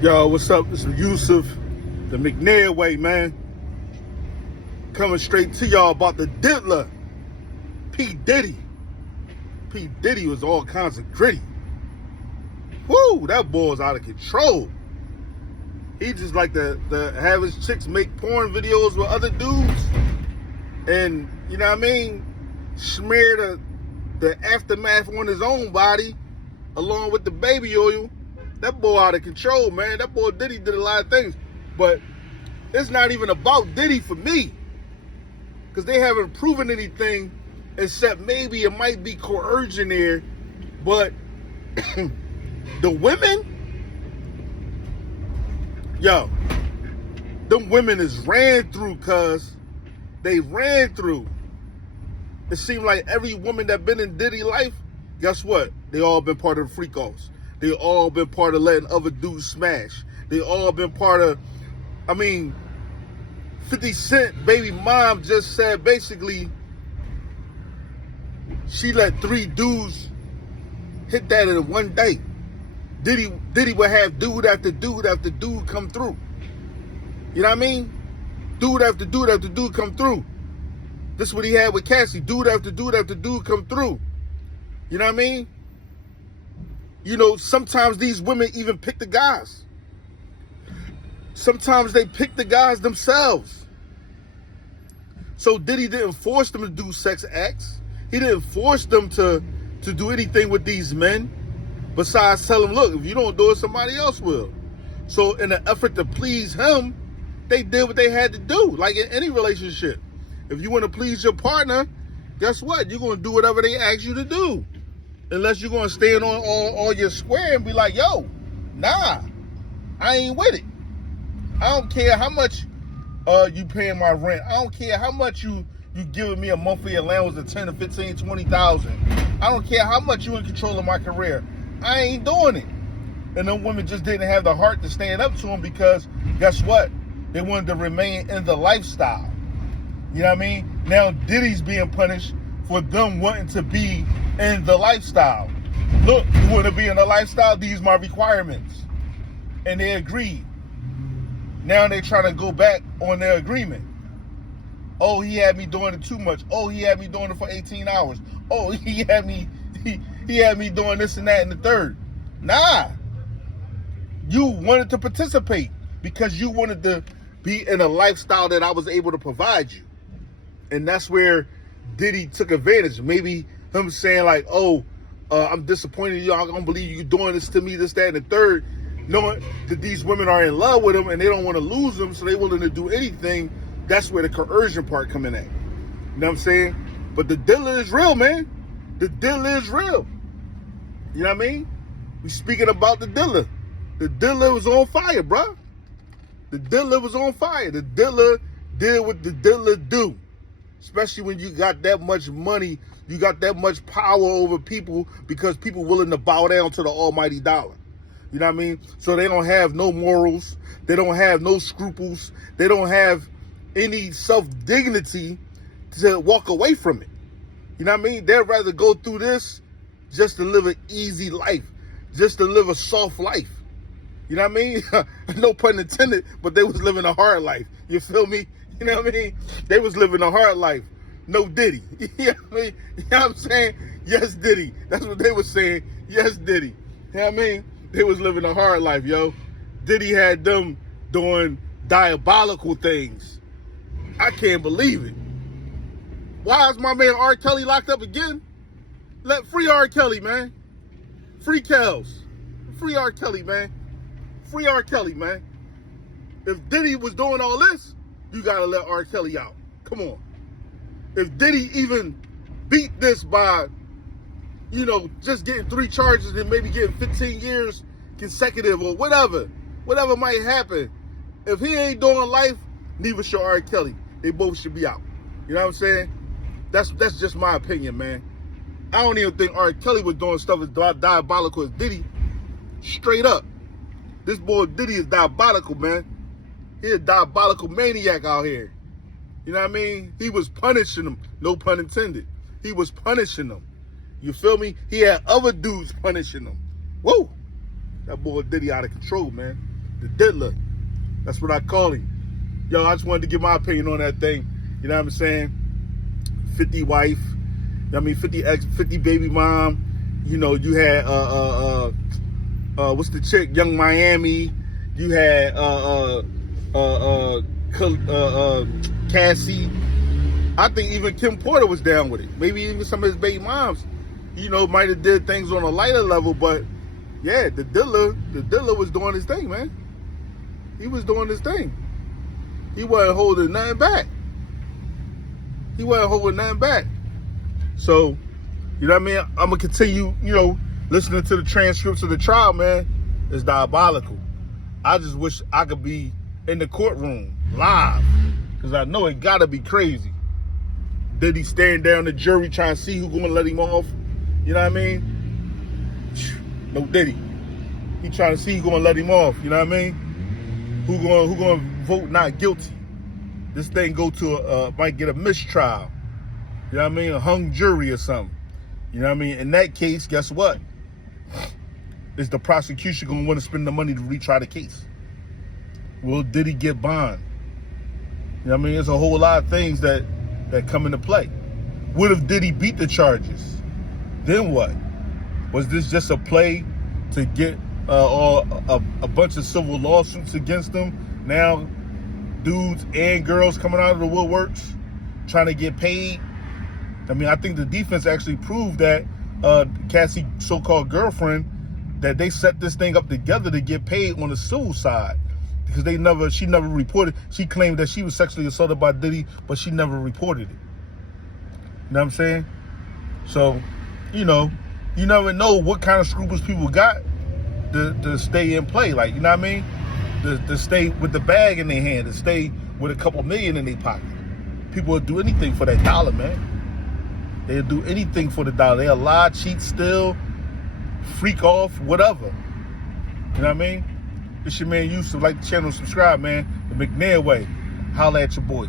Yo, what's up? This is Yusuf, the McNair way, man. Coming straight to y'all about the Diddler, P. Diddy. P. Diddy was all kinds of gritty. Woo, that boy's out of control. He just like to have his chicks make porn videos with other dudes. And, you know what I mean? Smear the aftermath on his own body along with the baby oil. That boy out of control, man. That boy Diddy did a lot of things. But it's not even about Diddy for me. Because they haven't proven anything except maybe it might be coercion there. But the women, yo, them women is ran through, cuz. They ran through. It seemed like every woman that been in Diddy life, guess what? They all been part of the freak-offs. They all been part of letting other dudes smash. They all been part of, 50 Cent baby mom just said basically she let 3 dudes hit that in one day. Diddy would have dude after dude after dude come through. You know what I mean? Dude after dude after dude come through. This is what he had with Cassie. Dude after dude after dude come through. You know what I mean? You know, sometimes these women even pick the guys. Sometimes they pick the guys themselves. So Diddy didn't force them to do sex acts. He didn't force them to do anything with these men. Besides tell them, look, if you don't do it, somebody else will. So in an effort to please him, they did what they had to do. Like in any relationship. If you want to please your partner, guess what? You're going to do whatever they ask you to do. Unless you're going to stand on your square and be like, yo, nah, I ain't with it. I don't care how much you paying my rent. I don't care how much you giving me a monthly allowance of 10 to 15, 20,000. I don't care how much you in control of my career. I ain't doing it. And them women just didn't have the heart to stand up to him because guess what? They wanted to remain in the lifestyle. You know what I mean? Now Diddy's being punished for them wanting to be in the lifestyle. Look, you want to be in the lifestyle? These are my requirements. And they agreed. Now they're trying to go back on their agreement. Oh, he had me doing it too much. Oh, he had me doing it for 18 hours. Oh, he had me doing this and that and the third. Nah. You wanted to participate because you wanted to be in a lifestyle that I was able to provide you. And that's where Diddy took advantage. Maybe him saying like, oh, I'm disappointed in you. I don't believe you doing this to me, this, that, and the third. Knowing that these women are in love with him and they don't want to lose him, so they're willing to do anything. That's where the coercion part coming in. You know what I'm saying? But the Diddler is real, man. The Diddler is real. You know what I mean? We speaking about the Diddler. The Diddler was on fire, bro. The Diddler was on fire. The Diddler did what the Diddler do. Especially when you got that much money, you got that much power over people because people willing to bow down to the almighty dollar. You know what I mean? So they don't have no morals. They don't have no scruples. They don't have any self-dignity to walk away from it. You know what I mean? They'd rather go through this just to live an easy life, just to live a soft life. You know what I mean? No pun intended, but they was living a hard life. You feel me? You know what I mean? They was living a hard life. No Diddy. You know what I mean? You know what I'm saying? Yes, Diddy. That's what they was saying. Yes, Diddy. You know what I mean? They was living a hard life, yo. Diddy had them doing diabolical things. I can't believe it. Why is my man R. Kelly locked up again? Let free R. Kelly, man. Free Kels. Free R. Kelly, man. Free R. Kelly, man. If Diddy was doing all this, you gotta let R. Kelly out. Come on. If Diddy even beat this by, just getting 3 charges and maybe getting 15 years consecutive or whatever might happen. If he ain't doing life, neither should R. Kelly. They both should be out. You know what I'm saying? That's just my opinion, man. I don't even think R. Kelly was doing stuff as diabolical as Diddy. Straight up. This boy Diddy is diabolical, man. He's a diabolical maniac out here. You know what I mean? He was punishing them. No pun intended. He was punishing them. You feel me? He had other dudes punishing them. Whoa. That boy Diddy out of control, man. The Diddler. That's what I call him. Yo, I just wanted to give my opinion on that thing. You know what I'm saying? 50 wife. I mean, 50 ex, 50 baby mom. You know, you had what's the chick? Young Miami. You had Cassie. I think even Kim Porter was down with it. Maybe even some of his baby moms, you know, might have did things on a lighter level. But yeah, the Diddler was doing his thing, man. He was doing his thing. He wasn't holding nothing back. He wasn't holding nothing back. So, you know what I mean? I'm going to continue, you know, listening to the transcripts of the trial, man. It's diabolical. I just wish I could be in the courtroom live, because I know it got to be crazy. Diddy staring down the jury trying to see who's going to let him off. You know what I mean? No Diddy. He trying to see who's going to let him off. You know what I mean? Who going to vote not guilty? This thing go to might get a mistrial. You know what I mean? A hung jury or something. You know what I mean? In that case, guess what? Is the prosecution going to want to spend the money to retry the case? Will Diddy get bond? You know what I mean? There's a whole lot of things that come into play. What if Diddy beat the charges? Then what? Was this just a play to get a bunch of civil lawsuits against him? Now, dudes and girls coming out of the woodworks trying to get paid. I mean, I think the defense actually proved that Cassie's so-called girlfriend, that they set this thing up together to get paid on the civil side, because she never reported. She claimed that she was sexually assaulted by Diddy, but she never reported it. You know what I'm saying? So, you know, you never know what kind of scruples people got to stay in play. Like, you know what I mean? To stay with the bag in their hand, to stay with a couple million in their pocket. People will do anything for that dollar, man. They'll do anything for the dollar. They'll lie, cheat, steal, freak off, whatever. You know what I mean? It's your man Yusuf. Like the channel, subscribe, man. The McNair way. Holla at your boy.